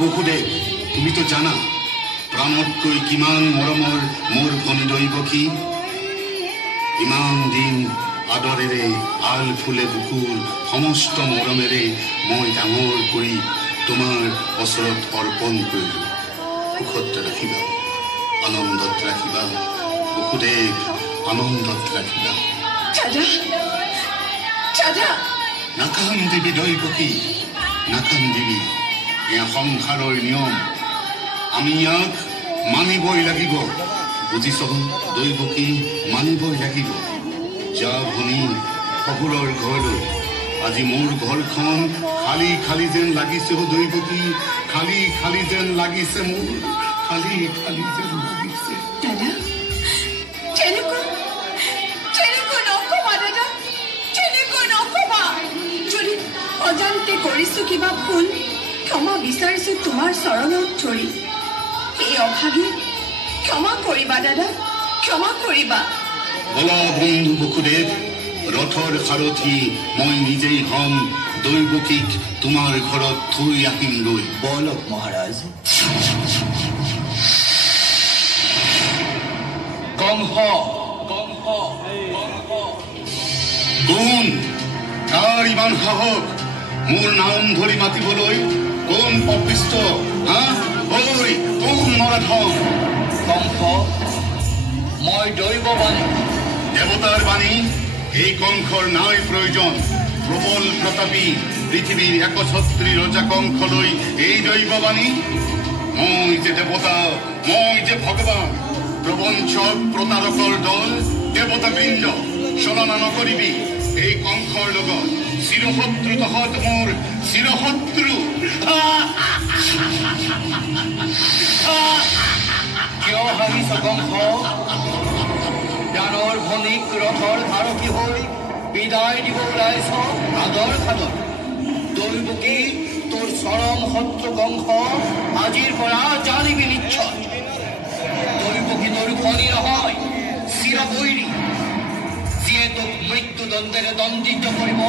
বসুদেৱ, তুমি তো জানা প্ৰাণতকৈ কিমান মৰমৰ মোৰ ভনী দৈৱকী। ইমান দিন আদৰেৰে আল ফুলে বুকুৰ সমস্ত মৰমেৰে মই ডাঙৰ কৰি তোমাৰ ওচৰত অৰ্পণ কৰিলো। সুখত ৰাখিবা, আনন্দত ৰাখিবা বসুদেৱ, আনন্দত ৰাখিবা। নাকান্দিবি দৈৱকী, নাকান্দিবি। এয়া সংসাৰৰ নিয়ম, আমি ইয়াক মানিবই লাগিব। বুজিছ দৈৱকী, মানিবই লাগিব। যা ভনী শহুৰৰ ঘৰলৈ। আজি মোৰ ঘৰখন খালী খালী যেন লাগিছে দৈৱকী, খালী খালী যেন লাগিছে মোৰ, খালী খালী যেন লাগিছে। অজান্তে কৰিছো কিবা ভুল, ক্ষমা বিচাৰিছো তোমাৰ চৰণত ধৰি। এই অভাগী ক্ষমা কৰিবা দাদা, ক্ষমা কৰিবা। বলা বন্ধু বসুদেৱ, ৰথৰ সাৰথি মই নিজেই হম। দৈৱকীক তোমাৰ ঘৰত থৈ আহিমগৈ। বলক মহাৰাজ। কংস, কোন কাৰ ইমান সাহস মোৰ নাম ধৰি মাতিবলৈ? কোন পাপিষ্ট? ঐ কোন নৰাধম? কংস, মই দৈৱবাণী। দেৱতাৰ বাণী? এই কংসৰ নাই প্ৰয়োজন। প্ৰবল প্ৰতাপী পৃথিৱীৰ একছত্ৰী ৰজা কংসলৈ এই দৈৱবাণী? মই যে দেৱতা, মই যে ভগৱান। প্ৰবঞ্চক প্ৰতাৰকৰ দল দেৱতাবৃন্দ, চলনা নকৰিবি এই কংসৰ লগত। চিৰশত্ৰু তহঁত মোৰ, চিৰশত্ৰু। কিয় হাঁহিছ কংস? জ্ঞানৰ ভনীক ৰথৰ সাৰথি হৈ বিদায় দিব ওলাইছ আদৰ খাদৰ। দৈৱকী তোৰ চৰম শত্ৰু কংস আজিৰ পৰা জানিবি নিশ্চয়। দৈৱকী তোৰ ভনী নহয়, চিৰবৈৰী। যিয়ে তোক মৃত্যুদণ্ডেৰে দণ্ডিত কৰিব,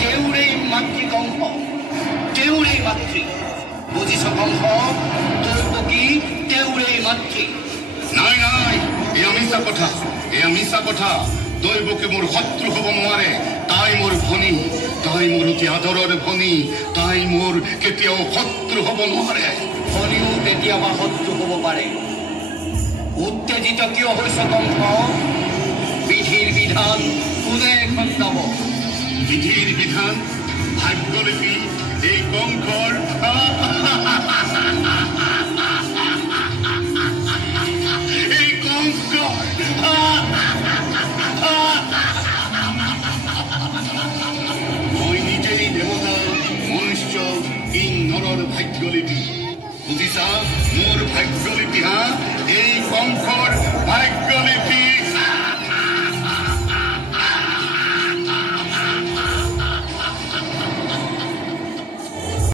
তেওঁৰেই মাতৃ কংস, তেওঁৰেই মাতৃ। বুজিছ কংস? দৈৱকী তেওঁৰেই মাতৃ। নাই নাই, এয়া মিছা কথা, এয়া মিছা কথা। দৈৱকী মোৰ শত্ৰু হ'ব নোৱাৰে। তাই মোৰ ভনী, তাই মোৰ অতি আদৰৰ ভনী। তাই মোৰ কেতিয়াও শত্ৰু হ'ব নোৱাৰে। ভনীও কেতিয়াবা শত্ৰু হ'ব পাৰে। উত্তেজিত কিয় হৈছ কংস? বিধিৰ বিধান কোনে খণ্ডাব? বিধিৰ বিধান? ভাগ্যলিপি এই কংসৰ। এই কংসৰ মই নিজেই দেৱতা, মনুষ্য, কিন্নৰৰ ভাগ্যলিপি। বুজিছা মোৰ ভাগ্যলিপি? এই কংস